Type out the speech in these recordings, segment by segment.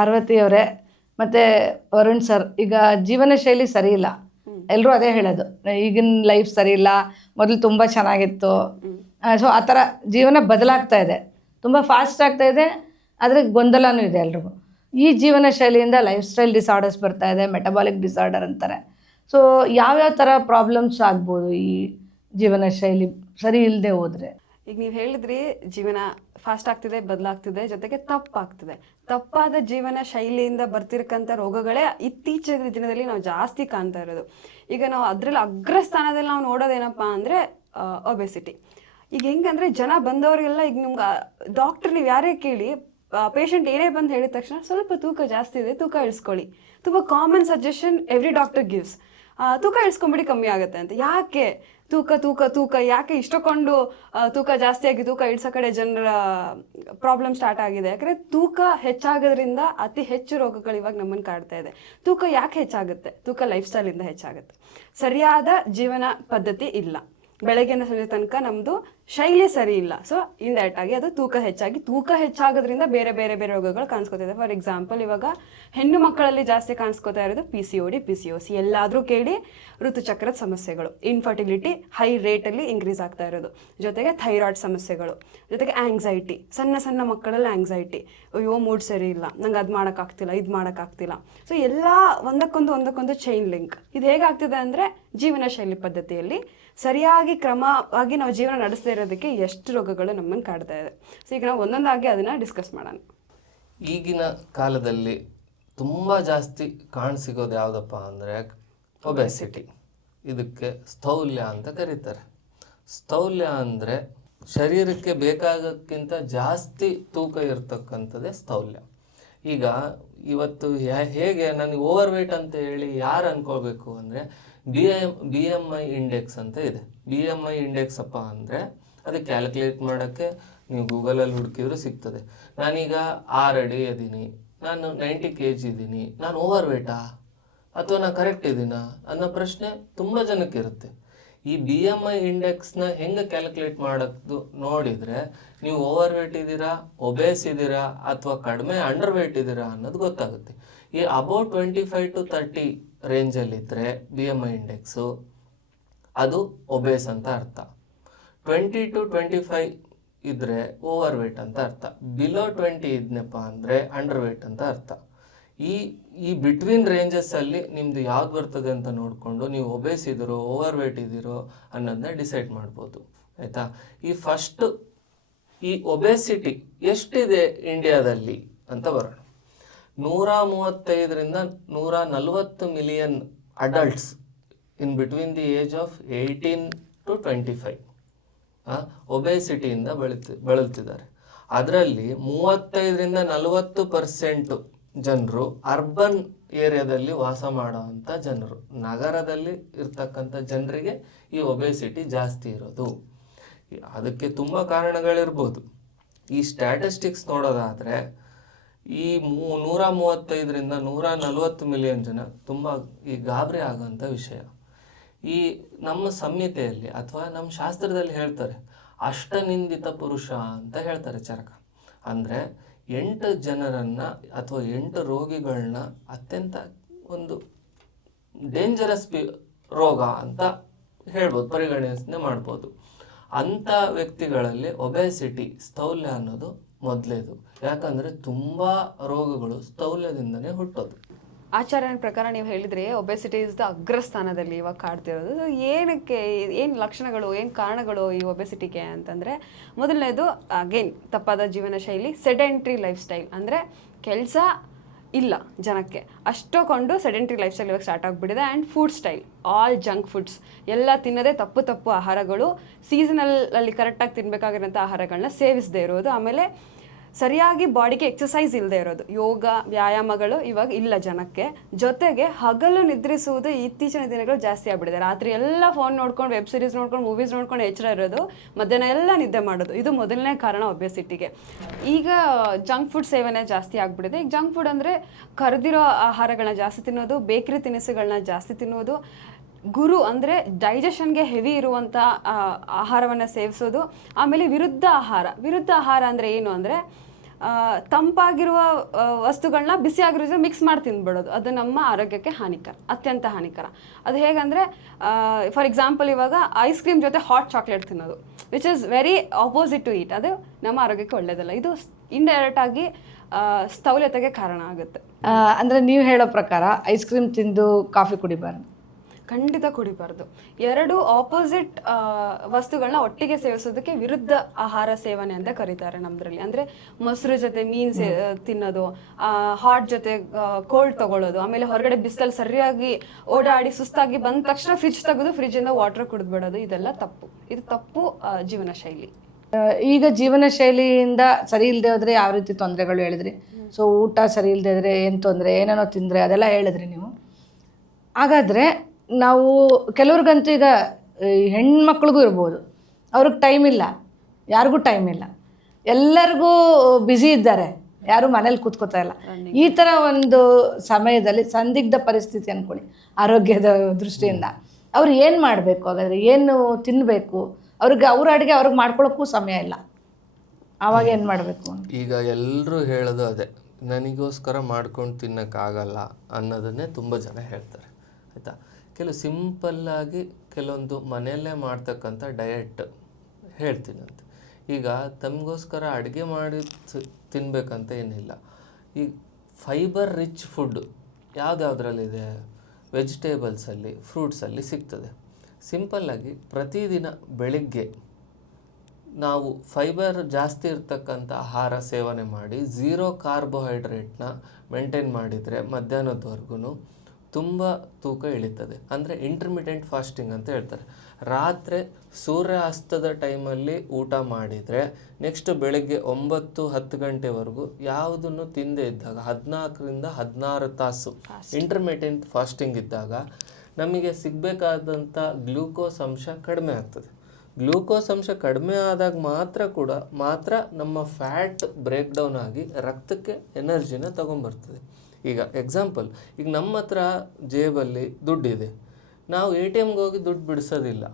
ಪಾರ್ವತಿ ಅವರೇ ಮತ್ತು ವರುಣ್ ಸರ್, ಈಗ ಜೀವನ ಶೈಲಿ ಸರಿ ಇಲ್ಲ. ಎಲ್ಲರೂ ಅದೇ ಹೇಳೋದು, ಈಗಿನ ಲೈಫ್ ಸರಿ ಇಲ್ಲ, ಮೊದಲು ತುಂಬ ಚೆನ್ನಾಗಿತ್ತು. ಸೊ ಆ ಥರ ಜೀವನ ಬದಲಾಗ್ತಾ ಇದೆ, ತುಂಬ ಫಾಸ್ಟ್ ಆಗ್ತಾ ಇದೆ, ಆದರೆ ಗೊಂದಲನೂ ಇದೆ ಎಲ್ರಿಗೂ. ಈ ಜೀವನ ಶೈಲಿಯಿಂದ ಲೈಫ್ ಸ್ಟೈಲ್ ಡಿಸಾರ್ಡರ್ಸ್ ಬರ್ತಾ ಇದೆ, ಮೆಟಬಾಲಿಕ್ ಡಿಸಾರ್ಡರ್ ಅಂತಾರೆ. ಸೊ ಯಾವ್ಯಾವ ಥರ ಪ್ರಾಬ್ಲಮ್ಸ್ ಆಗ್ಬೋದು ಈ ಜೀವನ ಶೈಲಿ ಸರಿ ಇಲ್ಲದೆ ಹೋದರೆ? ಈಗ ನೀವು ಹೇಳಿದ್ರಿ ಜೀವನ ಫಾಸ್ಟ್ ಆಗ್ತಿದೆ, ಬದಲಾಗ್ತಿದೆ, ಜೊತೆಗೆ ತಪ್ಪಾಗ್ತಿದೆ. ತಪ್ಪಾದ ಜೀವನ ಶೈಲಿಯಿಂದ ಬರ್ತಿರ್ಕಂಥ ರೋಗಗಳೇ ಇತ್ತೀಚಿನ ದಿನದಲ್ಲಿ ನಾವು ಜಾಸ್ತಿ ಕಾಣ್ತಾ ಇರೋದು. ಈಗ ನಾವು ಅದರಲ್ಲಿ ಅಗ್ರಸ್ಥಾನದಲ್ಲಿ ನಾವು ನೋಡೋದೇನಪ್ಪ ಅಂದರೆ ಒಬೆಸಿಟಿ. ಈಗ ಹೆಂಗಂದರೆ ಜನ ಬಂದವರಿಗೆಲ್ಲ, ಈಗ ನಿಮ್ಗೆ ಡಾಕ್ಟರ್ ನೀವು ಯಾರೇ ಕೇಳಿ, ಪೇಷಂಟ್ ಏನೇ ಬಂದು ಹೇಳಿದ ತಕ್ಷಣ ಸ್ವಲ್ಪ ತೂಕ ಜಾಸ್ತಿ ಇದೆ, ತೂಕ ಇಳಿಸ್ಕೊಳ್ಳಿ. ತುಂಬ common suggestion every doctor gives, ತೂಕ ಇಳಿಸ್ಕೊಂಬಿಡಿ ಕಮ್ಮಿ ಆಗುತ್ತೆ ಅಂತ. ಯಾಕೆ ತೂಕ ತೂಕ ತೂಕ ಯಾಕೆ ಇಷ್ಟೊಂದು ತೂಕ ಜಾಸ್ತಿ ಆಗಿ ತೂಕ ಇಳಿಸೋ ಕಡೆ ಜನರ ಪ್ರಾಬ್ಲಮ್ ಸ್ಟಾರ್ಟ್ ಆಗಿದೆ? ಯಾಕಂದರೆ ತೂಕ ಹೆಚ್ಚಾಗೋದ್ರಿಂದ ಅತಿ ಹೆಚ್ಚು ರೋಗಗಳು ಇವಾಗ ನಮ್ಮನ್ನು ಕಾಡ್ತಾ ಇದೆ. ತೂಕ ಯಾಕೆ ಹೆಚ್ಚಾಗುತ್ತೆ? ತೂಕ ಲೈಫ್ ಸ್ಟೈಲಿಂದ ಹೆಚ್ಚಾಗುತ್ತೆ. ಸರಿಯಾದ ಜೀವನ ಪದ್ಧತಿ ಇಲ್ಲ, ಬೆಳಗ್ಗೆಯಿಂದ ಸಂಜೆ ತನಕ ನಮ್ಮದು ಶೈಲಿ ಸರಿ ಇಲ್ಲ. ಸೊ ಇಂಡೈರೆಕ್ಟ್ ಆಗಿ ಅದು ತೂಕ ಹೆಚ್ಚಾಗೋದ್ರಿಂದ ಬೇರೆ ಬೇರೆ ಬೇರೆ ರೋಗಗಳು ಕಾಣಿಸ್ಕೊತಿದೆ. ಫಾರ್ ಎಕ್ಸಾಂಪಲ್, ಇವಾಗ ಹೆಣ್ಣು ಮಕ್ಕಳಲ್ಲಿ ಜಾಸ್ತಿ ಕಾಣಿಸ್ಕೊತಾ ಇರೋದು PCOD, PCOS. ಎಲ್ಲಾದರೂ ಕೇಳಿ ಋತುಚಕ್ರದ ಸಮಸ್ಯೆಗಳು, ಇನ್ಫರ್ಟಿಲಿಟಿ ಹೈ ರೇಟಲ್ಲಿ ಇಂಕ್ರೀಸ್ ಆಗ್ತಾ ಇರೋದು, ಜೊತೆಗೆ ಥೈರಾಯ್ಡ್ ಸಮಸ್ಯೆಗಳು, ಜೊತೆಗೆ ಆಂಗ್ಸೈಟಿ. ಸಣ್ಣ ಸಣ್ಣ ಮಕ್ಕಳಲ್ಲಿ ಆಂಗ್ಸೈಟಿ, ಅಯ್ಯೋ ಮೂಡ್ ಸರಿ ಇಲ್ಲ, ನಂಗೆ ಅದು ಮಾಡೋಕ್ಕಾಗ್ತಿಲ್ಲ, ಇದು ಮಾಡೋಕ್ಕಾಗ್ತಿಲ್ಲ. ಸೊ ಎಲ್ಲ ಒಂದಕ್ಕೊಂದು ಚೈನ್ ಲಿಂಕ್. ಇದು ಹೇಗಾಗ್ತಿದೆ ಅಂದರೆ ಜೀವನ ಶೈಲಿ ಪದ್ಧತಿಯಲ್ಲಿ ಸರಿಯಾಗಿ ಕ್ರಮವಾಗಿ ನಾವು ಜೀವನ ನಡೆಸ್ತಾ ಇರೋದಕ್ಕೆ ಎಷ್ಟು ರೋಗಗಳು ನಮ್ಮನ್ನು ಕಾಡ್ತಾ ಇದೆ. ಸೊ ಈಗ ನಾವು ಒಂದೊಂದಾಗಿ ಅದನ್ನು ಡಿಸ್ಕಸ್ ಮಾಡೋಣ. ಈಗಿನ ಕಾಲದಲ್ಲಿ ತುಂಬ ಜಾಸ್ತಿ ಕಾಣಸಿಗೋದು ಯಾವುದಪ್ಪ ಅಂದರೆ ಒಬೆಸಿಟಿ. ಇದಕ್ಕೆ ಸ್ಥೌಲ್ಯ ಅಂತ ಕರೀತಾರೆ. ಸ್ಥೌಲ್ಯ ಅಂದರೆ ಶರೀರಕ್ಕೆ ಬೇಕಾಗಕ್ಕಿಂತ ಜಾಸ್ತಿ ತೂಕ ಇರ್ತಕ್ಕಂಥದ್ದೇ ಸ್ಥೌಲ್ಯ. ಈಗ ಇವತ್ತು ಹೇಗೆ ನನಗೆ ಓವರ್ ವೇಟ್ ಅಂತ ಹೇಳಿ ಯಾರು ಅನ್ಕೋಬೇಕು ಅಂದರೆ BMI ಇಂಡೆಕ್ಸ್ ಅಂತ ಇದೆ. BMI ಇಂಡೆಕ್ಸ್ ಅಪ್ಪ ಅಂದರೆ ಅದಕ್ಕೆ ಕ್ಯಾಲ್ಕುಲೇಟ್ ಮಾಡೋಕ್ಕೆ ನೀವು ಗೂಗಲಲ್ಲಿ ಹುಡುಕಿದ್ರು ಸಿಗ್ತದೆ. ನಾನೀಗ 6 ಅಡಿ ಇದ್ದೀನಿ, ನಾನು 90 kg ಇದ್ದೀನಿ, ನಾನು ಓವರ್ ವೇಟಾ ಅಥವಾ ನಾನು ಕರೆಕ್ಟ್ ಇದ್ದೀನಾ ಅನ್ನೋ ಪ್ರಶ್ನೆ ತುಂಬ ಜನಕ್ಕೆ ಇರುತ್ತೆ. ಈ BMI ಇಂಡೆಕ್ಸ್ನ ಹೆಂಗೆ ಕ್ಯಾಲ್ಕುಲೇಟ್ ಮಾಡೋದು ನೋಡಿದರೆ ನೀವು ಓವರ್ ವೇಟ್ ಇದ್ದೀರಾ, ಒಬೇಸ್ ಇದ್ದೀರಾ ಅಥವಾ ಕಡಿಮೆ ಅಂಡರ್ ವೇಟ್ ಇದ್ದೀರಾ ಅನ್ನೋದು ಗೊತ್ತಾಗುತ್ತೆ. ಈ ಅಬೌಟ್ 25 to 30 ರೇಂಜಲ್ಲಿದ್ದರೆ BMI ಇಂಡೆಕ್ಸು ಅದು ಒಬೇಸ್ ಅಂತ ಅರ್ಥ. 20 to 25 ಇದ್ದರೆ ಓವರ್ ವೇಟ್ ಅಂತ ಅರ್ಥ. ಬಿಲೋ 20 ಇದ್ನಪ್ಪ ಅಂದರೆ ಅಂಡರ್ ವೇಟ್ ಅಂತ ಅರ್ಥ. ಈ ಬಿಟ್ವೀನ್ ರೇಂಜಸ್ಸಲ್ಲಿ ನಿಮ್ಮದು ಯಾವ್ದು ಬರ್ತದೆ ಅಂತ ನೋಡಿಕೊಂಡು ನೀವು ಒಬೇಸ್ ಇದ್ದೀರೋ ಓವರ್ ವೇಟ್ ಇದ್ದೀರೋ ಅನ್ನೋದನ್ನ ಡಿಸೈಡ್ ಮಾಡ್ಬೋದು, ಆಯಿತಾ. ಈ ಒಬೇಸಿಟಿ ಎಷ್ಟಿದೆ ಇಂಡಿಯಾದಲ್ಲಿ ಅಂತ ಬರೋಣ. 135 to 140 million adults in between the age of 18 to 25 ಒಬೇಸಿಟಿಯಿಂದ ಬಳಲ್ತಿದ್ದಾರೆ. ಅದರಲ್ಲಿ 35-40% ಜನರು ಅರ್ಬನ್ ಏರಿಯಾದಲ್ಲಿ ವಾಸ ಮಾಡೋವಂಥ ಜನರು. ನಗರದಲ್ಲಿ ಇರ್ತಕ್ಕಂಥ ಜನರಿಗೆ ಈ ಒಬೇಸಿಟಿ ಜಾಸ್ತಿ ಇರೋದು. ಅದಕ್ಕೆ ತುಂಬ ಕಾರಣಗಳಿರ್ಬೋದು. ಈ ಸ್ಟ್ಯಾಟಿಸ್ಟಿಕ್ಸ್ ನೋಡೋದಾದರೆ ಈ 135-140 ಮಿಲಿಯನ್ ಜನ ತುಂಬ ಈ ಗಾಬರಿ ಆಗೋಂಥ ವಿಷಯ. ಈ ನಮ್ಮ ಸಂಹಿತೆಯಲ್ಲಿ ಅಥವಾ ನಮ್ಮ ಶಾಸ್ತ್ರದಲ್ಲಿ ಹೇಳ್ತಾರೆ ಅಷ್ಟನಿಂದಿತ ಪುರುಷ ಅಂತ ಹೇಳ್ತಾರೆ ಚರಕ. ಅಂದರೆ 8 ಜನರನ್ನು ಅಥವಾ 8 ರೋಗಿಗಳನ್ನ ಅತ್ಯಂತ ಒಂದು ಡೇಂಜರಸ್ ರೋಗ ಅಂತ ಹೇಳ್ಬೋದು, ಪರಿಗಣನೆ ಮಾಡ್ಬೋದು. ಅಂಥ ವ್ಯಕ್ತಿಗಳಲ್ಲಿ ಒಬೆಸಿಟಿ, ಸ್ಥೌಲ್ಯ ಅನ್ನೋದು ಮೊದಲೇದು. ಯಾಕಂದರೆ ತುಂಬ ರೋಗಗಳು ಸ್ಥೌಲ್ಯದಿಂದನೇ ಹುಟ್ಟೋದು. ಆಚಾರ್ಯನ ಪ್ರಕಾರ ನೀವು ಹೇಳಿದ್ರೆ ಒಬೆಸಿಟಿ ಇಸ್ ದ ಅಗ್ರಸ್ಥಾನದಲ್ಲಿ ಇವಾಗ ಕಾಡ್ತಿರೋದು. ಏನಕ್ಕೆ, ಏನು ಲಕ್ಷಣಗಳು, ಏನು ಕಾರಣಗಳು ಈ ಒಬೆಸಿಟಿಗೆ ಅಂತಂದರೆ, ಮೊದಲನೇದು ಅಗೇನ್ ತಪ್ಪಾದ ಜೀವನ ಶೈಲಿ, ಸೆಡೆಂಟ್ರಿ ಲೈಫ್ ಸ್ಟೈಲ್. ಅಂದರೆ ಕೆಲಸ ಇಲ್ಲ ಜನಕ್ಕೆ, ಅಷ್ಟೊಂದು ಸೆಡೆಂಟ್ರಿ ಲೈಫ್ ಸ್ಟೈಲ್ ಇವಾಗ ಸ್ಟಾರ್ಟ್ ಆಗಿಬಿಟ್ಟಿದೆ. And food style, all junk foods, ಎಲ್ಲ ತಿನ್ನೋದೇ ತಪ್ಪು ಆಹಾರಗಳು, ಸೀಸನಲ್ಲಿ ಕರೆಕ್ಟಾಗಿ ತಿನ್ನಬೇಕಾಗಿರೋಂಥ ಆಹಾರಗಳನ್ನ ಸೇವಿಸದೇ ಇರೋದು. ಆಮೇಲೆ ಸರಿಯಾಗಿ ಬಾಡಿಗೆ ಎಕ್ಸಸೈಸ್ ಇಲ್ಲದೆ ಇರೋದು, ಯೋಗ ವ್ಯಾಯಾಮಗಳು ಇವಾಗ ಇಲ್ಲ ಜನಕ್ಕೆ. ಜೊತೆಗೆ ಹಗಲು ನಿದ್ರಿಸುವುದು ಇತ್ತೀಚಿನ ದಿನಗಳು ಜಾಸ್ತಿ ಆಗ್ಬಿಟ್ಟಿದೆ. ರಾತ್ರಿ ಎಲ್ಲ ಫೋನ್ ನೋಡ್ಕೊಂಡು, ವೆಬ್ ಸೀರೀಸ್ ನೋಡ್ಕೊಂಡು, ಮೂವೀಸ್ ನೋಡ್ಕೊಂಡು ಎಚ್ಚರ ಇರೋದು, ಮಧ್ಯಾಹ್ನ ಎಲ್ಲ ನಿದ್ದೆ ಮಾಡೋದು. ಇದು ಮೊದಲನೇ ಕಾರಣ ಒಬೆಸಿಟಿಗೆ. ಈಗ ಜಂಕ್ ಫುಡ್ ಸೇವನೆ ಜಾಸ್ತಿ ಆಗ್ಬಿಟ್ಟಿದೆ. ಈಗ ಜಂಕ್ ಫುಡ್ ಅಂದರೆ ಕರೆದಿರೋ ಆಹಾರಗಳನ್ನ ಜಾಸ್ತಿ ತಿನ್ನೋದು, ಬೇಕರಿ ತಿನಿಸುಗಳನ್ನ ಜಾಸ್ತಿ ತಿನ್ನೋದು, ಅಂದರೆ ಡೈಜೆಷನ್ಗೆ ಹೆವಿ ಇರುವಂಥ ಆಹಾರವನ್ನು ಸೇವಿಸೋದು. ಆಮೇಲೆ ವಿರುದ್ಧ ಆಹಾರ ಅಂದರೆ ಏನು ಅಂದರೆ ತಂಪಾಗಿರುವ ವಸ್ತುಗಳನ್ನ ಬಿಸಿಯಾಗಿರೋ ಜೊತೆ ಮಿಕ್ಸ್ ಮಾಡಿ ತಿಂದ್ಬಿಡೋದು, ಅದು ನಮ್ಮ ಆರೋಗ್ಯಕ್ಕೆ ಹಾನಿಕರ, ಅತ್ಯಂತ ಹಾನಿಕರ. ಅದು ಹೇಗಂದರೆ ಫಾರ್ ಎಕ್ಸಾಂಪಲ್ ಇವಾಗ ಐಸ್ ಕ್ರೀಮ್ ಜೊತೆ ಹಾಟ್ ಚಾಕ್ಲೇಟ್ ತಿನ್ನೋದು, which is very opposite to eat, ಅದು ನಮ್ಮ ಆರೋಗ್ಯಕ್ಕೆ ಒಳ್ಳೆಯದಲ್ಲ. ಇದು ಇಂಡೈರೆಕ್ಟ್ ಆಗಿ ಸ್ಥೌಲ್ಯತೆಗೆ ಕಾರಣ ಆಗುತ್ತೆ. ಅಂದರೆ ನೀವು ಹೇಳೋ ಪ್ರಕಾರ ಐಸ್ ಕ್ರೀಮ್ ತಿಂದು ಕಾಫಿ ಕುಡಿಬಾರ್ದು? ಖಂಡಿತ ಕುಡಿಬಾರ್ದು. ಎರಡು ಆಪೋಸಿಟ್ ವಸ್ತುಗಳನ್ನ ಒಟ್ಟಿಗೆ ಸೇವಿಸೋದಕ್ಕೆ ವಿರುದ್ಧ ಆಹಾರ ಸೇವನೆ ಅಂತ ಕರೀತಾರೆ ನಮ್ಮದ್ರಲ್ಲಿ. ಅಂದರೆ ಮೊಸರು ಜೊತೆ ಮೀನು ತಿನ್ನೋದು, ಹಾಟ್ ಜೊತೆ ಕೋಲ್ಡ್ ತಗೊಳ್ಳೋದು, ಆಮೇಲೆ ಹೊರಗಡೆ ಬಿಸಿಲಲ್ಲಿ ಸರಿಯಾಗಿ ಓಡಾಡಿ ಸುಸ್ತಾಗಿ ಬಂದ ತಕ್ಷಣ ಫ್ರಿಜ್ ತೆಗೆದು ಫ್ರಿಜ್ಜಿಂದ ವಾಟರ್ ಕುಡಿದ್ಬಿಡೋದು, ಇದೆಲ್ಲ ತಪ್ಪು. ಇದು ತಪ್ಪು ಜೀವನ ಶೈಲಿ. ಈಗ ಜೀವನ ಶೈಲಿಯಿಂದ ಸರಿ ಇಲ್ಲದೆ ಹೋದರೆ ಯಾವ ರೀತಿ ತೊಂದರೆಗಳು ಹೇಳಿದ್ರಿ? ಸೊ ಊಟ ಸರಿ ಇಲ್ಲದೆ ಇದ್ರೆ ಏನು ತೊಂದರೆ, ಏನೇನೋ ತಿಂದರೆ ಅದೆಲ್ಲ ಹೇಳಿದ್ರಿ ನೀವು. ಹಾಗಾದರೆ ನಾವು ಕೆಲವ್ರಿಗಂತೂ ಈಗ ಹೆಣ್ಮಕ್ಳಿಗೂ ಇರ್ಬೋದು, ಅವ್ರಿಗೆ ಟೈಮ್ ಇಲ್ಲ, ಯಾರಿಗೂ ಟೈಮ್ ಇಲ್ಲ, ಎಲ್ಲರಿಗೂ ಬ್ಯುಸಿ ಇದ್ದಾರೆ, ಯಾರು ಮನೇಲಿ ಕೂತ್ಕೋತಾ ಇಲ್ಲ. ಈ ಥರ ಒಂದು ಸಮಯದಲ್ಲಿ ಸಂದಿಗ್ಧ ಪರಿಸ್ಥಿತಿ ಅಂದ್ಕೊಳ್ಳಿ ಆರೋಗ್ಯದ ದೃಷ್ಟಿಯಿಂದ, ಅವ್ರು ಏನು ಮಾಡಬೇಕು? ಹಾಗಾದರೆ ಏನು ತಿನ್ನಬೇಕು? ಅವ್ರಿಗೆ ಅವ್ರ ಅಡುಗೆ ಅವ್ರಿಗೆ ಮಾಡ್ಕೊಳ್ಳೋಕ್ಕೂ ಸಮಯ ಇಲ್ಲ, ಆವಾಗ ಏನು ಮಾಡಬೇಕು? ಈಗ ಎಲ್ಲರೂ ಹೇಳೋದು ಅದೇ, ನನಗೋಸ್ಕರ ಮಾಡ್ಕೊಂಡು ತಿನ್ನೋಕ್ಕಾಗಲ್ಲ ಅನ್ನೋದನ್ನೇ ತುಂಬ ಜನ ಹೇಳ್ತಾರೆ, ಆಯಿತಾ. ಕೆಲವು ಸಿಂಪಲ್ಲಾಗಿ ಕೆಲವೊಂದು ಮನೆಯಲ್ಲೇ ಮಾಡ್ತಕ್ಕಂಥ ಡಯಟ್ ಹೇಳ್ತೀನಂತೆ. ಈಗ ತಮಗೋಸ್ಕರ ಅಡುಗೆ ಮಾಡಿ ತಿನ್ನಬೇಕಂತ ಏನಿಲ್ಲ. ಈಗ ಫೈಬರ್ ರಿಚ್ ಫುಡ್ ಯಾವುದ್ಯಾವುದ್ರಲ್ಲಿದೆ? ವೆಜಿಟೇಬಲ್ಸಲ್ಲಿ, ಫ್ರೂಟ್ಸಲ್ಲಿ ಸಿಗ್ತದೆ. ಸಿಂಪಲ್ಲಾಗಿ ಪ್ರತಿದಿನ ಬೆಳಿಗ್ಗೆ ನಾವು ಫೈಬರ್ ಜಾಸ್ತಿ ಇರ್ತಕ್ಕಂಥ ಆಹಾರ ಸೇವನೆ ಮಾಡಿ 0 ಕಾರ್ಬೋಹೈಡ್ರೇಟ್ನ ಮೇಂಟೈನ್ ಮಾಡಿದರೆ ಮಧ್ಯಾಹ್ನದವರೆಗೂ ತುಂಬ ತೂಕ ಇಳಿತದೆ. ಅಂದರೆ ಇಂಟರ್ಮಿಟೆಂಟ್ ಫಾಸ್ಟಿಂಗ್ ಅಂತ ಹೇಳ್ತಾರೆ. ರಾತ್ರಿ ಸೂರ್ಯಾಸ್ತದ ಟೈಮಲ್ಲಿ ಊಟ ಮಾಡಿದರೆ ನೆಕ್ಸ್ಟ್ ಬೆಳಗ್ಗೆ 9-10 ಗಂಟೆವರೆಗೂ ಯಾವುದನ್ನು ತಿಂದೇ ಇದ್ದಾಗ 14ರಿಂದ 16 ತಾಸು ಇಂಟರ್ಮಿಟೆಂಟ್ ಫಾಸ್ಟಿಂಗ್ ಇದ್ದಾಗ ನಮಗೆ ಸಿಗಬೇಕಾದಂಥ ಗ್ಲೂಕೋಸ್ ಅಂಶ ಕಡಿಮೆ ಆಗ್ತದೆ. ಗ್ಲೂಕೋಸ್ ಅಂಶ ಕಡಿಮೆ ಆದಾಗ ಮಾತ್ರ ನಮ್ಮ ಫ್ಯಾಟ್ ಬ್ರೇಕ್ ಡೌನ್ ಆಗಿ ರಕ್ತಕ್ಕೆ ಎನರ್ಜಿನ ತೊಗೊಂಬರ್ತದೆ. ಈಗ ಎಕ್ಸಾಂಪಲ್, ಈಗ ನಮ್ಮ ಹತ್ರ ಜೇಬಲ್ಲಿ ದುಡ್ಡಿದೆ, ನಾವು ATMಗೆ ಹೋಗಿ ದುಡ್ಡು ಬಿಡಿಸೋದಿಲ್ಲ.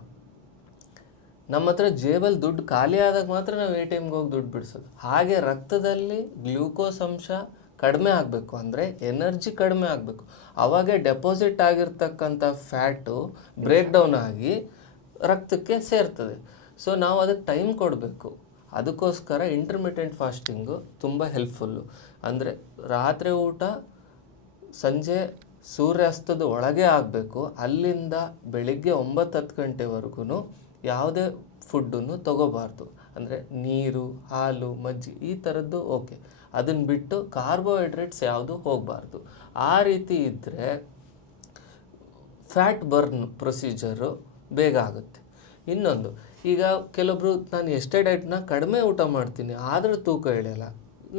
ನಮ್ಮ ಹತ್ರ ಜೇಬಲ್ಲಿ ದುಡ್ಡು ಖಾಲಿ ಆದಾಗ ಮಾತ್ರ ನಾವು ATMಗೆ ಹೋಗಿ ದುಡ್ಡು ಬಿಡಿಸೋದು. ಹಾಗೆ ರಕ್ತದಲ್ಲಿ ಗ್ಲೂಕೋಸ್ ಅಂಶ ಕಡಿಮೆ ಆಗಬೇಕು ಅಂದರೆ ಎನರ್ಜಿ ಕಡಿಮೆ ಆಗಬೇಕು, ಆವಾಗೇ ಡೆಪಾಸಿಟ್ ಆಗಿರ್ತಕ್ಕಂಥ ಫ್ಯಾಟು ಬ್ರೇಕ್ ಡೌನ್ ಆಗಿ ರಕ್ತಕ್ಕೆ ಸೇರ್ತದೆ. ಸೊ ನಾವು ಅದಕ್ಕೆ ಟೈಮ್ ಕೊಡಬೇಕು. ಅದಕ್ಕೋಸ್ಕರ ಇಂಟರ್ಮಿಟೆಂಟ್ ಫಾಸ್ಟಿಂಗು ತುಂಬ ಹೆಲ್ಪ್ಫುಲ್ಲು. ಅಂದರೆ ರಾತ್ರಿ ಊಟ ಸಂಜೆ ಸೂರ್ಯಾಸ್ತದ ಒಳಗೆ ಆಗಬೇಕು, ಅಲ್ಲಿಂದ ಬೆಳಿಗ್ಗೆ 9-10 ಗಂಟೆವರೆಗೂ ಯಾವುದೇ ಫುಡ್ಡನ್ನು ತಗೋಬಾರ್ದು. ಅಂದರೆ ನೀರು, ಹಾಲು, ಮಜ್ಜಿಗೆ ಈ ಥರದ್ದು ಓಕೆ, ಅದನ್ನು ಬಿಟ್ಟು ಕಾರ್ಬೋಹೈಡ್ರೇಟ್ಸ್ ಯಾವುದು ಹೋಗಬಾರ್ದು. ಆ ರೀತಿ ಇದ್ದರೆ ಫ್ಯಾಟ್ ಬರ್ನ್ ಪ್ರೊಸೀಜರು ಬೇಗ ಆಗುತ್ತೆ. ಇನ್ನೊಂದು, ಈಗ ಕೆಲವೊಬ್ರು ನಾನು ಎಷ್ಟೇ ಡಯಟ್ನ ಕಡಿಮೆ ಊಟ ಮಾಡ್ತೀನಿ ಆದರೂ ತೂಕ ಇಳಿಯಲ್ಲ,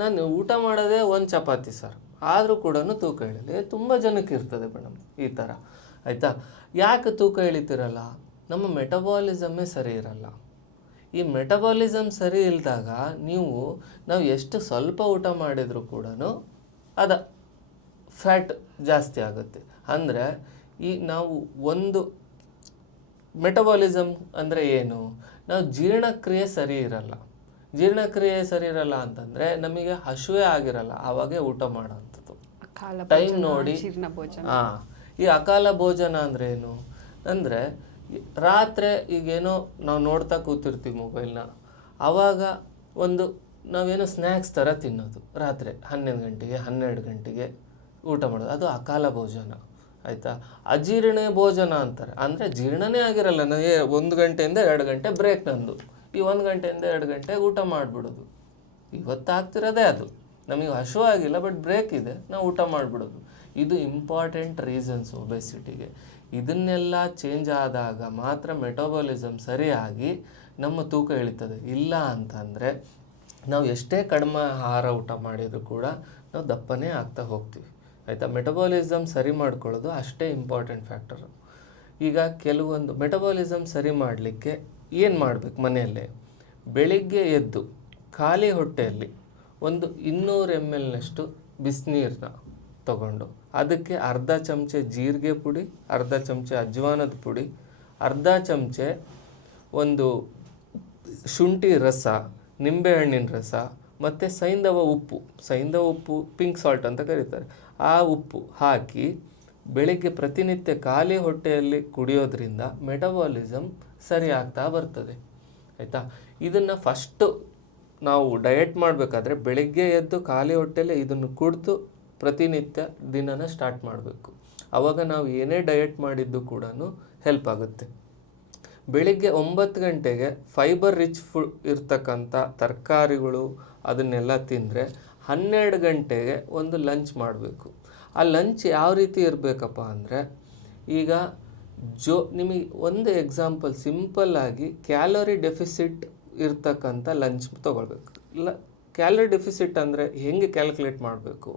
ನಾನು ಊಟ ಮಾಡೋದೇ 1 ಚಪಾತಿ ಸರ್ ಆದರೂ ಕೂಡ ತೂಕ ಇಳಿಯಲ್ಲ. ತುಂಬ ಜನಕ್ಕೆ ಇರ್ತದೆ ಮೇಡಮ್ ಈ ಥರ, ಆಯಿತಾ. ಯಾಕೆ ತೂಕ ಇಳಿತಿರಲ್ಲ? ನಮ್ಮ ಮೆಟಬಾಲಿಸಮ್ಮೇ ಸರಿ ಇರಲ್ಲ. ಈ ಮೆಟಬಾಲಿಸಮ್ ಸರಿ ಇಲ್ಲದಾಗ ನಾವು ಎಷ್ಟು ಸ್ವಲ್ಪ ಊಟ ಮಾಡಿದರೂ ಕೂಡ ಫ್ಯಾಟ್ ಜಾಸ್ತಿ ಆಗುತ್ತೆ. ಅಂದರೆ ಈ ನಾವು ಒಂದು ಮೆಟಬಾಲಿಸಮ್ ಅಂದರೆ ಏನು? ನಾವು ಜೀರ್ಣಕ್ರಿಯೆ ಸರಿ ಇರಲ್ಲ ಅಂತಂದರೆ ನಮಗೆ ಹಸುವೆ ಆಗಿರಲ್ಲ, ಆವಾಗೇ ಊಟ ಮಾಡೋವಂಥದ್ದು. ಟೈಮ್ ನೋಡಿ. ಈ ಅಕಾಲ ಭೋಜನ ಅಂದರೆ ಏನು ಅಂದರೆ, ರಾತ್ರಿ ಈಗೇನೋ ನಾವು ನೋಡ್ತಾ ಕೂತಿರ್ತೀವಿ ಮೊಬೈಲ್ನ, ಆವಾಗ ನಾವೇನೋ ಸ್ನ್ಯಾಕ್ಸ್ ಥರ ತಿನ್ನೋದು ರಾತ್ರಿ 11 ಗಂಟೆಗೆ 12 ಗಂಟೆಗೆ ಊಟ ಮಾಡೋದು, ಅದು ಅಕಾಲ ಭೋಜನ, ಆಯಿತಾ. ಅಜೀರ್ಣ ಭೋಜನ ಅಂತಾರೆ. ಅಂದರೆ ಜೀರ್ಣನೇ ಆಗಿರಲ್ಲ, ನನಗೆ 1 ಗಂಟೆಯಿಂದ 2 ಗಂಟೆ ಬ್ರೇಕ್ ನಂದು, ಈ 1 ಗಂಟೆಯಿಂದ 2 ಗಂಟೆಗೆ ಊಟ ಮಾಡಿಬಿಡೋದು. ಇವತ್ತು ಆಗ್ತಿರೋದೇ ಅದು, ನಮಗೆ ಹಶು ಆಗಿಲ್ಲ ಬಟ್ ಬ್ರೇಕ್ ಇದೆ, ನಾವು ಊಟ ಮಾಡಿಬಿಡೋದು. ಇದು ಇಂಪಾರ್ಟೆಂಟ್ ರೀಸನ್ಸ್ ಒಬೆಸಿಟಿಗೆ. ಇದನ್ನೆಲ್ಲ ಚೇಂಜ್ ಆದಾಗ ಮಾತ್ರ ಮೆಟಬಾಲಿಸಮ್ ಸರಿಯಾಗಿ ನಮ್ಮ ತೂಕ ಇಳಿತದೆ. ಇಲ್ಲ ಅಂತಂದರೆ ನಾವು ಎಷ್ಟೇ ಕಡಿಮೆ ಆಹಾರ ಊಟ ಮಾಡಿದರೂ ಕೂಡ ನಾವು ದಪ್ಪನೇ ಆಗ್ತಾ ಹೋಗ್ತೀವಿ, ಆಯಿತಾ. ಮೆಟಬಾಲಿಸಮ್ ಸರಿ ಮಾಡ್ಕೊಳ್ಳೋದು ಅಷ್ಟೇ ಇಂಪಾರ್ಟೆಂಟ್ ಫ್ಯಾಕ್ಟರು. ಈಗ ಕೆಲವೊಂದು ಮೆಟಬಾಲಿಸಮ್ ಸರಿ ಮಾಡಲಿಕ್ಕೆ ಏನು ಮಾಡಬೇಕು? ಮನೆಯಲ್ಲೇ ಬೆಳಿಗ್ಗೆ ಎದ್ದು ಖಾಲಿ ಹೊಟ್ಟೆಯಲ್ಲಿ 200 ml ಬಿಸಿನೀರನ್ನ ತಗೊಂಡು ಅದಕ್ಕೆ ಅರ್ಧ ಚಮಚೆ ಜೀರಿಗೆ ಪುಡಿ, ಅರ್ಧ ಚಮಚೆ ಅಜ್ವಾನದ ಪುಡಿ, ಅರ್ಧ ಚಮಚೆ ಶುಂಠಿ ರಸ, ನಿಂಬೆಹಣ್ಣಿನ ರಸ, ಮತ್ತು ಸೈಂಧವ ಉಪ್ಪು ಪಿಂಕ್ ಸಾಲ್ಟ್ ಅಂತ ಕರೀತಾರೆ. ಆ ಉಪ್ಪು ಹಾಕಿ ಬೆಳಿಗ್ಗೆ ಪ್ರತಿನಿತ್ಯ ಖಾಲಿ ಹೊಟ್ಟೆಯಲ್ಲಿ ಕುಡಿಯೋದ್ರಿಂದ ಮೆಟಬಾಲಿಸಮ್ ಸರಿ ಆಗ್ತಾ ಬರ್ತದೆ. ಆಯಿತಾ? ಇದನ್ನು ಫಸ್ಟು ನಾವು ಡಯಟ್ ಮಾಡಬೇಕಾದ್ರೆ ಬೆಳಿಗ್ಗೆ ಎದ್ದು ಖಾಲಿ ಹೊಟ್ಟೆಯಲ್ಲೇ ಇದನ್ನು ಕುಡಿದು ಪ್ರತಿನಿತ್ಯ ದಿನನ ಸ್ಟಾರ್ಟ್ ಮಾಡಬೇಕು. ಆವಾಗ ನಾವು ಏನೇ ಡಯಟ್ ಮಾಡಿದ್ದು ಕೂಡ ಹೆಲ್ಪ್ ಆಗುತ್ತೆ. ಬೆಳಿಗ್ಗೆ 9 ಗಂಟೆಗೆ ಫೈಬರ್ ರಿಚ್ ಫುಡ್ ಇರ್ತಕ್ಕಂಥ ತರಕಾರಿಗಳು ಅದನ್ನೆಲ್ಲ ತಿಂದರೆ 12 ಗಂಟೆಗೆ ಒಂದು ಲಂಚ್ ಮಾಡಬೇಕು. ಆ ಲಂಚ್ ಯಾವ ರೀತಿ ಇರಬೇಕಪ್ಪ ಅಂದರೆ, ಈಗ ನಿಮಗೆ ಒಂದು ಎಕ್ಸಾಂಪಲ್ ಸಿಂಪಲ್ಲಾಗಿ ಕ್ಯಾಲೋರಿ ಡೆಫಿಸಿಟ್ ಇರ್ತಕ್ಕಂಥ ಲಂಚ್ ತೊಗೊಳ್ಬೇಕು. ಕ್ಯಾಲೋರಿ ಡೆಫಿಸಿಟ್ ಅಂದರೆ ಹೆಂಗೆ ಕ್ಯಾಲ್ಕುಲೇಟ್ ಮಾಡಬೇಕು?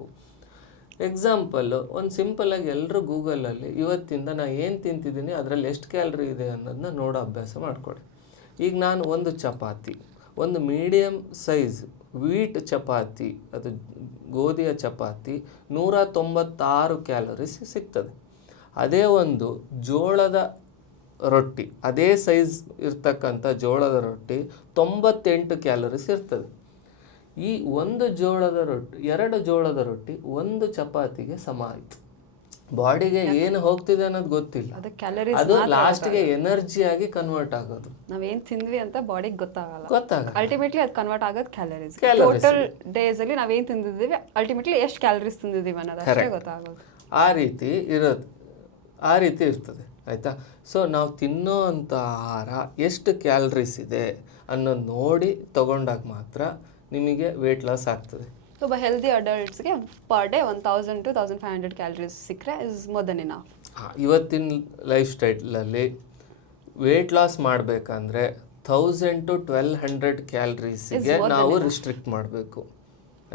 ಎಕ್ಸಾಂಪಲ್ಲು ಒಂದು ಸಿಂಪಲ್ಲಾಗಿ ಎಲ್ಲರೂ ಗೂಗಲಲ್ಲಿ ಇವತ್ತಿಂದ ನಾನು ಏನು ತಿಂತಿದ್ದೀನಿ ಅದರಲ್ಲಿ ಎಷ್ಟು ಕ್ಯಾಲರಿ ಇದೆ ಅನ್ನೋದನ್ನ ನೋಡೋ ಅಭ್ಯಾಸ ಮಾಡಿಕೊಡಿ. ಈಗ ನಾನು ಒಂದು ಚಪಾತಿ, ಒಂದು ಮೀಡಿಯಮ್ ಸೈಜ್ ವೀಟ್ ಚಪಾತಿ, ಅದು ಗೋಧಿಯ ಚಪಾತಿ 196 ಕ್ಯಾಲರೀಸ್ ಸಿಗ್ತದೆ. ಅದೇ ಒಂದು ಜೋಳದ ರೊಟ್ಟಿ, ಅದೇ ಸೈಜ್ ಇರ್ತಕ್ಕಂಥ ಜೋಳದ ರೊಟ್ಟಿ 98 ಕ್ಯಾಲರೀಸ್ ಇರ್ತದೆ. ಈ ಒಂದು ಜೋಳದ ರೊಟ್ಟಿ, 2 ಜೋಳದ ರೊಟ್ಟಿ ಒಂದು ಚಪಾತಿಗೆ ಸಮ ಆಯಿತು. ಬಾಡಿಗೆ ಏನು ಹೋಗ್ತಿದೆ ಅನ್ನೋದು ಗೊತ್ತಿಲ್ಲ, ಅದು ಲಾಸ್ಟ್ಗೆ ಎನರ್ಜಿಯಾಗಿ ಕನ್ವರ್ಟ್ ಆಗೋದು. ನಾವೇನ್ ತಿಂದ್ವಿ ಅಂತ ಬಾಡಿಗೆ ಗೊತ್ತಾಗಲ್ಲ. ಅಲ್ಟಿಮೇಟ್ಲಿ ಅದು ಕನ್ವರ್ಟ್ ಆಗೋದು ಕ್ಯಾಲರೀಸ್. ಟೋಟಲ್ ಡೇಸ್ ಅಲ್ಲಿ ನಾವೇನ್ ತಿಂದಿದ್ದೀವಿ, ಅಲ್ಟಿಮೇಟ್ಲಿ ಎಷ್ಟು ಕ್ಯಾಲರೀಸ್ ತಿಂದಿದ್ದೀವಿ ಅನ್ನೋದು ಅಷ್ಟೇ ಗೊತ್ತಾಗೋದು. ಆ ರೀತಿ ಇರ್ತದೆ. ಆಯಿತಾ? ಸೊ ನಾವು ತಿನ್ನೋ ಅಂಥ ಆಹಾರ ಎಷ್ಟು ಕ್ಯಾಲರೀಸ್ ಇದೆ ಅನ್ನೋದು ನೋಡಿ ತಗೊಂಡಾಗ ಮಾತ್ರ ನಿಮಗೆ ವೆಯ್ಟ್ ಲಾಸ್ ಆಗ್ತದೆ. ಒಬ್ಬ ಹೆಲ್ದಿ ಅಡಲ್ಟ್ಸ್ಗೆ ಪರ್ ಡೇ 1000 to 1500 ಕ್ಯಾಲರೀಸ್ ಸಿಕ್ಕರೆ ಇಸ್ ಮೋರ್ ದೆನ್ ಇನಫ್. ಇವತ್ತಿನ ಲೈಫ್ ಸ್ಟೈಲಲ್ಲಿ ವೆಯ್ಟ್ ಲಾಸ್ ಮಾಡಬೇಕಂದ್ರೆ 1000 to 1200 ಕ್ಯಾಲರೀಸಿಗೆ ನಾವು ರಿಸ್ಟ್ರಿಕ್ಟ್ ಮಾಡಬೇಕು.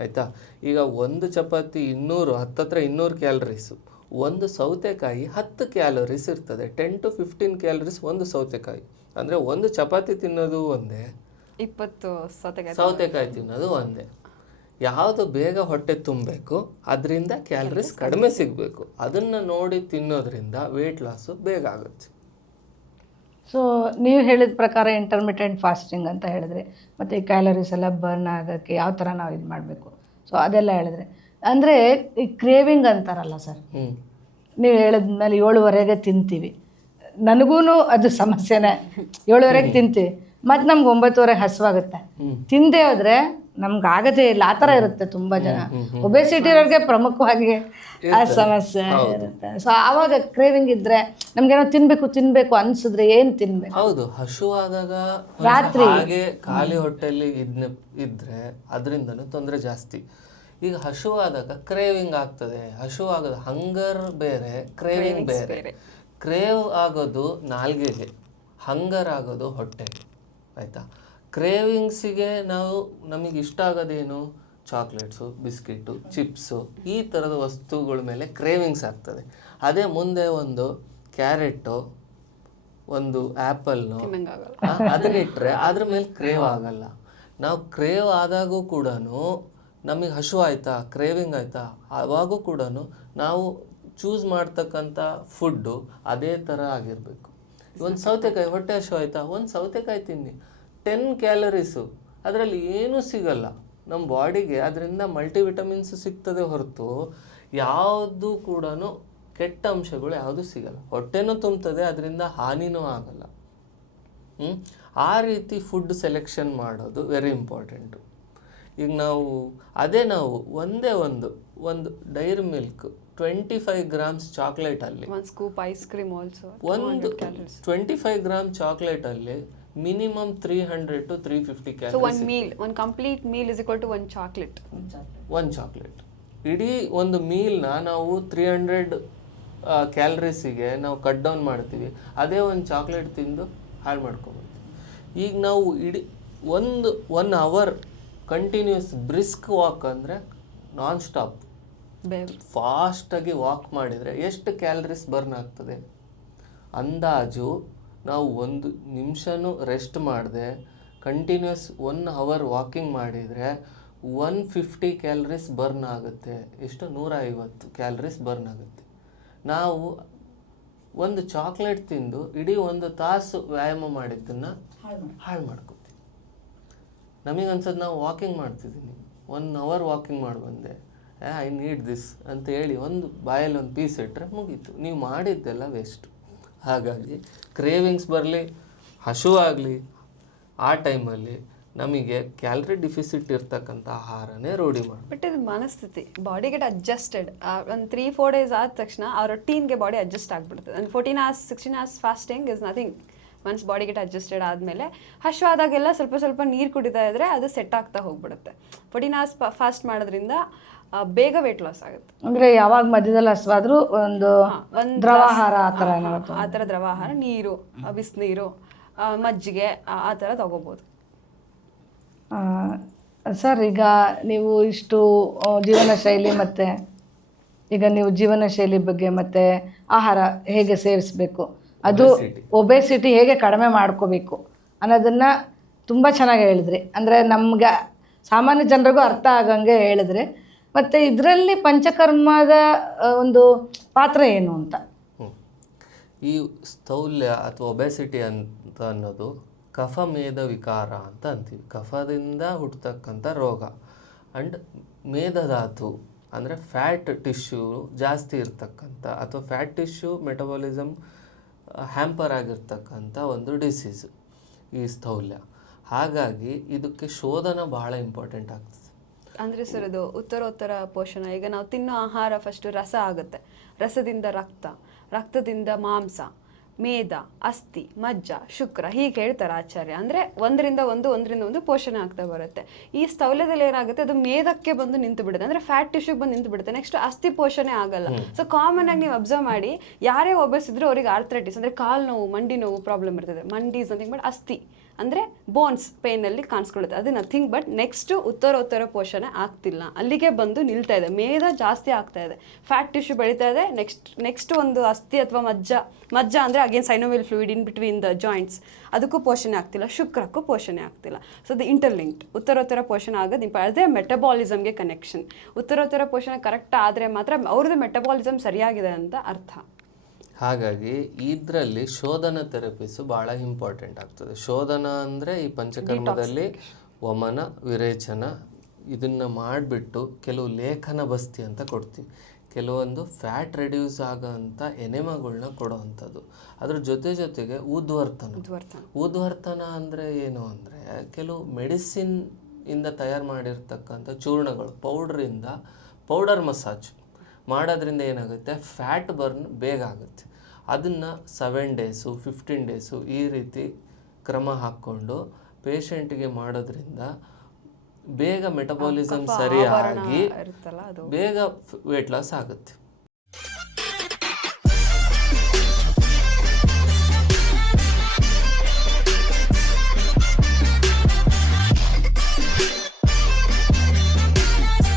ಆಯಿತಾ? ಈಗ ಒಂದು ಚಪಾತಿ 200 ಕ್ಯಾಲರೀಸು, ಒಂದು ಸೌತೆಕಾಯಿ 10 ಕ್ಯಾಲರೀಸ್ ಇರ್ತದೆ. 10 to 15 ಕ್ಯಾಲರೀಸ್ ಒಂದು ಸೌತೆಕಾಯಿ. ಅಂದರೆ ಒಂದು ಚಪಾತಿ ತಿನ್ನೋದು ಒಂದೇ, 20 ಸೌತೆಕಾಯಿ ತಿನ್ನೋದು ಒಂದೇ. ಯಾವುದು ಬೇಗ ಹೊಟ್ಟೆ ತುಂಬಬೇಕು ಅದರಿಂದ ಕ್ಯಾಲರೀಸ್ ಕಡಿಮೆ ಸಿಗಬೇಕು, ಅದನ್ನು ನೋಡಿ ತಿನ್ನೋದ್ರಿಂದ ವೆಯ್ಟ್ ಲಾಸು ಬೇಗ ಆಗುತ್ತೆ. ಸೊ ನೀವು ಹೇಳಿದ ಪ್ರಕಾರ ಇಂಟರ್ಮಿಟೆಂಟ್ ಫಾಸ್ಟಿಂಗ್ ಅಂತ ಹೇಳಿದ್ರೆ, ಮತ್ತು ಈ ಕ್ಯಾಲರೀಸ್ ಎಲ್ಲ ಬರ್ನ್ ಆಗೋಕ್ಕೆ ಯಾವ ಥರ ನಾವು ಇದು ಮಾಡಬೇಕು, ಸೊ ಅದೆಲ್ಲ ಹೇಳಿದ್ರೆ, ಅಂದರೆ ಈ ಕ್ರೇವಿಂಗ್ ಅಂತಾರಲ್ಲ ಸರ್, ನೀವು ಹೇಳಿದ್ಮೇಲೆ 7:30ಗೆ ತಿಂತೀವಿ, ನನಗೂ ಅದು ಸಮಸ್ಯೆನೇ. 7:30ಗೆ ತಿಂತೀವಿ, ಮತ್ತು ನಮ್ಗೆ 9:30 ಹಸುವಾಗುತ್ತೆ. ತಿಂದೇ ಹೋದರೆ ನಮ್ಗೆ ಆಗದೇ ಇಲ್ಲ, ಆ ಥರ ಇರುತ್ತೆ ತುಂಬ ಜನ. ಒಬೆಸಿಟಿ ಇರೋರಿಗೆ ಪ್ರಮುಖವಾಗಿ ಆ ಸಮಸ್ಯೆ ಇರುತ್ತೆ. ಸೊ ಆವಾಗ ಕ್ರೇವಿಂಗ್ ಇದ್ದರೆ ನಮ್ಗೇನೋ ತಿನ್ಬೇಕು ಅನ್ಸಿದ್ರೆ ಏನು ತಿನ್ಬೇಕು? ಹೌದು, ಹಸುವಾದಾಗ ರಾತ್ರಿ ಹಾಗೆ ಖಾಲಿ ಹೊಟ್ಟೆಯಲ್ಲಿ ಇದ್ರೆ ಅದರಿಂದನೂ ತೊಂದರೆ ಜಾಸ್ತಿ. ಈಗ ಹಸುವಾದಾಗ ಕ್ರೇವಿಂಗ್ ಆಗ್ತದೆ. ಹಸುವಾಗೋದು ಹಂಗರ್ ಬೇರೆ, ಕ್ರೇವಿಂಗ್ ಬೇರೆ. ಕ್ರೇವ್ ಆಗೋದು ನಾಲ್ಗೆಗೆ, ಹಂಗರ್ ಆಗೋದು ಹೊಟ್ಟೆಗೆ. ಆಯಿತಾ? ಕ್ರೇವಿಂಗ್ಸಿಗೆ ನಮಗೆ ಇಷ್ಟ ಆಗೋದೇನು? ಚಾಕ್ಲೇಟ್ಸು, ಬಿಸ್ಕಿಟು, ಚಿಪ್ಸು, ಈ ಥರದ ವಸ್ತುಗಳ ಮೇಲೆ ಕ್ರೇವಿಂಗ್ಸ್ ಆಗ್ತದೆ. ಅದೇ ಮುಂದೆ ಒಂದು ಕ್ಯಾರೆಟು, ಒಂದು ಆ್ಯಪಲ್ನು ಅದನ್ನಿಟ್ಟರೆ ಅದ್ರ ಮೇಲೆ ಕ್ರೇವ್ ಆಗಲ್ಲ. ನಾವು ಕ್ರೇವ್ ಆದಾಗೂ ಕೂಡ ನಮಗೆ ಹಸು ಆಯಿತಾ, ಕ್ರೇವಿಂಗ್ ಆಯಿತಾ, ಆವಾಗೂ ಕೂಡ ನಾವು ಚೂಸ್ ಮಾಡ್ತಕ್ಕಂಥ ಫುಡ್ಡು ಅದೇ ಥರ ಆಗಿರಬೇಕು. ಒಂದು ಸೌತೆಕಾಯಿ, ಹೊಟ್ಟೆ ಹಸು ಆಯಿತಾ, ಒಂದು ಸೌತೆಕಾಯಿ ತಿನ್ನಿ, 10 ಕ್ಯಾಲರೀಸು, ಅದರಲ್ಲಿ ಏನೂ ಸಿಗಲ್ಲ ನಮ್ಮ ಬಾಡಿಗೆ. ಅದರಿಂದ ಮಲ್ಟಿವಿಟಮಿನ್ಸ್ ಸಿಗ್ತದೆ ಹೊರತು ಯಾವುದು ಕೂಡ ಕೆಟ್ಟ ಅಂಶಗಳು ಯಾವುದು ಸಿಗಲ್ಲ. ಹೊಟ್ಟೆನೂ ತುಂಬ್ತದೆ, ಅದರಿಂದ ಹಾನಿನೂ ಆಗಲ್ಲ. ಆ ರೀತಿ ಫುಡ್ ಸೆಲೆಕ್ಷನ್ ಮಾಡೋದು ವೆರಿ ಇಂಪಾರ್ಟೆಂಟು. ಈಗ ನಾವು ಒಂದೇ ಒಂದು ಡೈರಿ ಮಿಲ್ಕ್ 25 ಗ್ರಾಮ್ಸ್ ಚಾಕ್ಲೇಟಲ್ಲಿ, ಒಂದು ಸ್ಕೂಪ್ ಐಸ್ ಕ್ರೀಮ್ ಆಲ್ಸೋ, ಒಂದು 25 ಗ್ರಾಮ್ ಚಾಕ್ಲೇಟಲ್ಲಿ minimum 300 to 350 calories. So one complete meal is equal to one chocolate. ಒಂದು ಚಾಕ್ಲೇಟ್. ಇಡೀ ಒಂದು ಮೀಲ್ನ ನಾವು 300 ಕ್ಯಾಲರೀಸಿಗೆ ನಾವು ಕಟ್ ಡೌನ್ ಮಾಡ್ತೀವಿ. ಅದೇ ಒಂದು ಚಾಕ್ಲೇಟ್ ತಿಂದು ಹಾಳು ಮಾಡ್ಕೊಬೋದು. ಈಗ ನಾವು ಇಡೀ 1 ಅವರ್ ಕಂಟಿನ್ಯೂಸ್ ಬ್ರಿಸ್ಕ್ ವಾಕ್ ಅಂದರೆ ನಾನ್ ಸ್ಟಾಪ್ ಫಾಸ್ಟಾಗಿ ವಾಕ್ ಮಾಡಿದರೆ ಎಷ್ಟು ಕ್ಯಾಲರೀಸ್ ಬರ್ನ್ ಆಗ್ತದೆ? ಅಂದಾಜು ನಾವು 1 ನಿಮಿಷನೂ ರೆಸ್ಟ್ ಮಾಡದೆ ಕಂಟಿನ್ಯೂಸ್ 1 ಅವರ್ ವಾಕಿಂಗ್ ಮಾಡಿದರೆ 150 ಕ್ಯಾಲರೀಸ್ ಬರ್ನ್ ಆಗುತ್ತೆ. ಎಷ್ಟು? 150 ಕ್ಯಾಲರೀಸ್ ಬರ್ನ್ ಆಗುತ್ತೆ. ನಾವು ಒಂದು ಚಾಕ್ಲೇಟ್ ತಿಂದು ಇಡೀ 1 ತಾಸು ವ್ಯಾಯಾಮ ಮಾಡಿದ್ದನ್ನು ಹಾಳು ಮಾಡ್ಕೊತೀವಿ. ನಮಗೆ ಅನ್ಸೋದು ನಾವು ವಾಕಿಂಗ್ ಮಾಡ್ತಿದ್ದೀನಿ, 1 hour ವಾಕಿಂಗ್ ಮಾಡಿ ಬಂದೆ, ಐ ನೀಡ್ ದಿಸ್ ಅಂತ ಹೇಳಿ ಒಂದು ಬಾಯಲ್ಲಿ ಒಂದು ಪೀಸ್ ಇಟ್ಟರೆ ಮುಗೀತು, ನೀವು ಮಾಡಿದ್ದೆಲ್ಲ ವೇಸ್ಟು. ಹಾಗಾಗಿ ಕ್ರೇವಿಂಗ್ಸ್ ಬರಲಿ, ಹಸುವಾಗಲಿ, ಆ ಟೈಮಲ್ಲಿ ನಮಗೆ ಕ್ಯಾಲರಿ ಡಿಫಿಸಿಟ್ ಇರ್ತಕ್ಕಂಥ ಆಹಾರನೇ ರೂಢಿ ಮಾಡಿ. ಬಟ್ ಇದು ಮನಸ್ಥಿತಿ, ಬಾಡಿ ಗೆಟ್ ಅಡ್ಜಸ್ಟೆಡ್. ಒಂದು 3-4 days ಆದ ತಕ್ಷಣ ಆ ರೊಟೀನ್ಗೆ ಬಾಡಿ ಅಡ್ಜಸ್ಟ್ ಆಗಿಬಿಡ್ತದೆ. ಒಂದು 14 hours 16 hours fasting is nothing. Once body get adjusted ಆದಮೇಲೆ ಹಸುವಾದಾಗೆಲ್ಲ ಸ್ವಲ್ಪ ನೀರು ಕುಡಿತಾ ಇದ್ದರೆ ಅದು ಸೆಟ್ ಆಗ್ತಾ ಹೋಗ್ಬಿಡುತ್ತೆ. 14 hours ಫಾಸ್ಟ್ ಮಾಡೋದ್ರಿಂದ ಬೇಗ ವೆಯ್ಟ್ ಲಾಸ್ ಆಗುತ್ತೆ. ಅಂದರೆ ಯಾವಾಗ ಮಧ್ಯದಲ್ಲಿ ಹಸುವಾದ್ರೂ ಒಂದು ದ್ರವಾಹಾರ ಆ ಥರ ದ್ರವಾಹಾರ, ನೀರು, ಬಿಸಿನೀರು, ಮಜ್ಜಿಗೆ ಆ ಥರ ತಗೋಬೋದು. ಸರ್, ಈಗ ನೀವು ಇಷ್ಟು ಜೀವನ ಶೈಲಿ ಮತ್ತು ಈಗ ನೀವು ಜೀವನ ಶೈಲಿ ಬಗ್ಗೆ ಮತ್ತು ಆಹಾರ ಹೇಗೆ ಸೇವಿಸಬೇಕು, ಅದು ಒಬೆಸಿಟಿ ಹೇಗೆ ಕಡಿಮೆ ಮಾಡ್ಕೋಬೇಕು ಅನ್ನೋದನ್ನು ತುಂಬ ಚೆನ್ನಾಗಿ ಹೇಳಿದ್ರಿ. ಅಂದರೆ ನಮ್ಗೆ ಸಾಮಾನ್ಯ ಜನರಿಗೂ ಅರ್ಥ ಆಗಂಗೆ ಹೇಳಿದ್ರಿ. ಮತ್ತು ಇದರಲ್ಲಿ ಪಂಚಕರ್ಮದ ಒಂದು ಪಾತ್ರ ಏನು ಅಂತ. ಈ ಸ್ಥೌಲ್ಯ ಅಥವಾ ಒಬೆಸಿಟಿ ಅಂತ ಅನ್ನೋದು ಕಫಮೇಧ ವಿಕಾರ ಅಂತ ಅಂತೀವಿ. ಕಫದಿಂದ ಹುಟ್ಟತಕ್ಕಂಥ ರೋಗ. ಆ್ಯಂಡ್ ಮೇಧಧಾತು ಅಂದರೆ ಫ್ಯಾಟ್ ಟಿಶ್ಯೂ ಜಾಸ್ತಿ ಇರ್ತಕ್ಕಂಥ ಅಥವಾ ಫ್ಯಾಟ್ ಟಿಶ್ಯೂ ಮೆಟಬಾಲಿಸಮ್ ಹ್ಯಾಂಪರ್ ಆಗಿರ್ತಕ್ಕಂಥ ಒಂದು ಡಿಸೀಸು ಈ ಸ್ಥೌಲ್ಯ. ಹಾಗಾಗಿ ಇದಕ್ಕೆ ಶೋಧನ ಬಹಳ ಇಂಪಾರ್ಟೆಂಟ್ ಆಗ್ತದೆ. ಅಂದರೆ ಸರ್, ಅದು ಉತ್ತರೋತ್ತರ ಪೋಷಣ. ಈಗ ನಾವು ತಿನ್ನೋ ಆಹಾರ ಫಸ್ಟು ರಸ ಆಗುತ್ತೆ, ರಸದಿಂದ ರಕ್ತ, ರಕ್ತದಿಂದ ಮಾಂಸ, ಮೇದ, ಅಸ್ಥಿ, ಮಜ್ಜ, ಶುಕ್ರ, ಹೀಗೆ ಹೇಳ್ತಾರೆ ಆಚಾರ್ಯ. ಅಂದರೆ ಒಂದರಿಂದ ಒಂದು ಪೋಷಣೆ ಆಗ್ತಾ ಬರುತ್ತೆ. ಈ ಸ್ಥೌಲ್ಯದಲ್ಲಿ ಏನಾಗುತ್ತೆ, ಅದು ಮೇದಕ್ಕೆ ಬಂದು ನಿಂತು ಬಿಡುತ್ತೆ, ಅಂದರೆ ಫ್ಯಾಟ್ ಟಿಶ್ಯೂಗೆ ಬಂದು ನಿಂತು ಬಿಡುತ್ತೆ. ನೆಕ್ಸ್ಟ್ ಅಸ್ಥಿ ಪೋಷಣೆ ಆಗಲ್ಲ. ಸೊ ಕಾಮನ್ ಆಗಿ ನೀವು ಅಬ್ಸರ್ವ್ ಮಾಡಿ, ಯಾರೇ ಒಬ್ಬಸಿದ್ರು ಅವರಿಗೆ ಆರ್ಥ್ರೈಟಿಸ್ ಅಂದರೆ ಕಾಲು ನೋವು, ಮಂಡಿ ನೋವು ಪ್ರಾಬ್ಲಮ್ ಇರ್ತದೆ. ಮಂಡಿ ಇಸ್ ನಥಿಂಗ್ ಬಟ್ ಅಸ್ಥಿ ಅಂದರೆ ಬೋನ್ಸ್ ಪೇನಲ್ಲಿ ಕಾಣಿಸ್ಕೊಳ್ಳುತ್ತೆ. ಅದು ನಥಿಂಗ್ ಬಟ್ ನೆಕ್ಸ್ಟ್ ಉತ್ತರೋತ್ತರ ಪೋಷಣೆ ಆಗ್ತಿಲ್ಲ, ಅಲ್ಲಿಗೆ ಬಂದು ನಿಲ್ತಾ ಇದೆ, ಮೇದ ಜಾಸ್ತಿ ಆಗ್ತಾ ಇದೆ, ಫ್ಯಾಟ್ ಟಿಶ್ಯೂ ಬೆಳೀತಾ ಇದೆ. ನೆಕ್ಸ್ಟ್ ಒಂದು ಅಸ್ಥಿ ಅಥವಾ ಮಜ್ಜ ಅಂದರೆ again synovial fluid in between the joints, ಅದಕ್ಕೂ ಪೋಷಣೆ ಆಗ್ತಿಲ್ಲ, ಶುಕ್ರಕ್ಕೂ ಪೋಷಣೆ ಆಗ್ತಿಲ್ಲ. ಸೊ ಅದು ಇಂಟರ್ಲಿಂಕ್ಡ್. ಉತ್ತರೋತ್ತರ ಪೋಷಣೆ ಆಗೋದು ಅದೇ ಮೆಟಬಾಲಿಸಮ್ಗೆ ಕನೆಕ್ಷನ್. ಉತ್ತರೋತ್ತರ ಪೋಷಣೆ ಕರೆಕ್ಟ್ ಆದರೆ ಮಾತ್ರ ಅವ್ರದ್ದು ಮೆಟಬಾಲಿಸಮ್ ಸರಿಯಾಗಿದೆ ಅಂತ ಅರ್ಥ. ಹಾಗಾಗಿ ಇದರಲ್ಲಿ ಶೋಧನ ಥೆರಪೀಸು ಭಾಳ ಇಂಪಾರ್ಟೆಂಟ್ ಆಗ್ತದೆ. ಶೋಧನ ಅಂದರೆ ಈ ಪಂಚಕರ್ಮದಲ್ಲಿ ವಮನ, ವಿರೇಚನ ಇದನ್ನು ಮಾಡಿಬಿಟ್ಟು ಕೆಲವು ಲೇಖನ ಬಸ್ತಿ ಅಂತ ಕೊಡ್ತೀವಿ. ಕೆಲವೊಂದು ಫ್ಯಾಟ್ ರೆಡ್ಯೂಸ್ ಆಗೋಂಥ ಎನೆಮಗಳನ್ನ ಕೊಡೋವಂಥದ್ದು. ಅದ್ರ ಜೊತೆಗೆ ಊದ್ವರ್ತನ ಅಂದರೆ ಏನು ಅಂದರೆ ಕೆಲವು ಮೆಡಿಸಿನ್ ಇಂದ ತಯಾರು ಮಾಡಿರ್ತಕ್ಕಂಥ ಚೂರ್ಣಗಳು, ಪೌಡರ್ ಮಸಾಜ್ ಮಾಡೋದ್ರಿಂದ ಏನಾಗುತ್ತೆ, ಫ್ಯಾಟ್ ಬರ್ನ್ ಬೇಗ ಆಗುತ್ತೆ. ಅದನ್ನು 7 days 15 days ಈ ರೀತಿ ಕ್ರಮ ಹಾಕ್ಕೊಂಡು ಪೇಷಂಟಿಗೆ ಮಾಡೋದ್ರಿಂದ ಬೇಗ ಮೆಟಬಾಲಿಸಮ್ ಸರಿಯಾಗಿ ಬೇಗ ವೇಟ್ ಲಾಸ್ ಆಗುತ್ತೆ.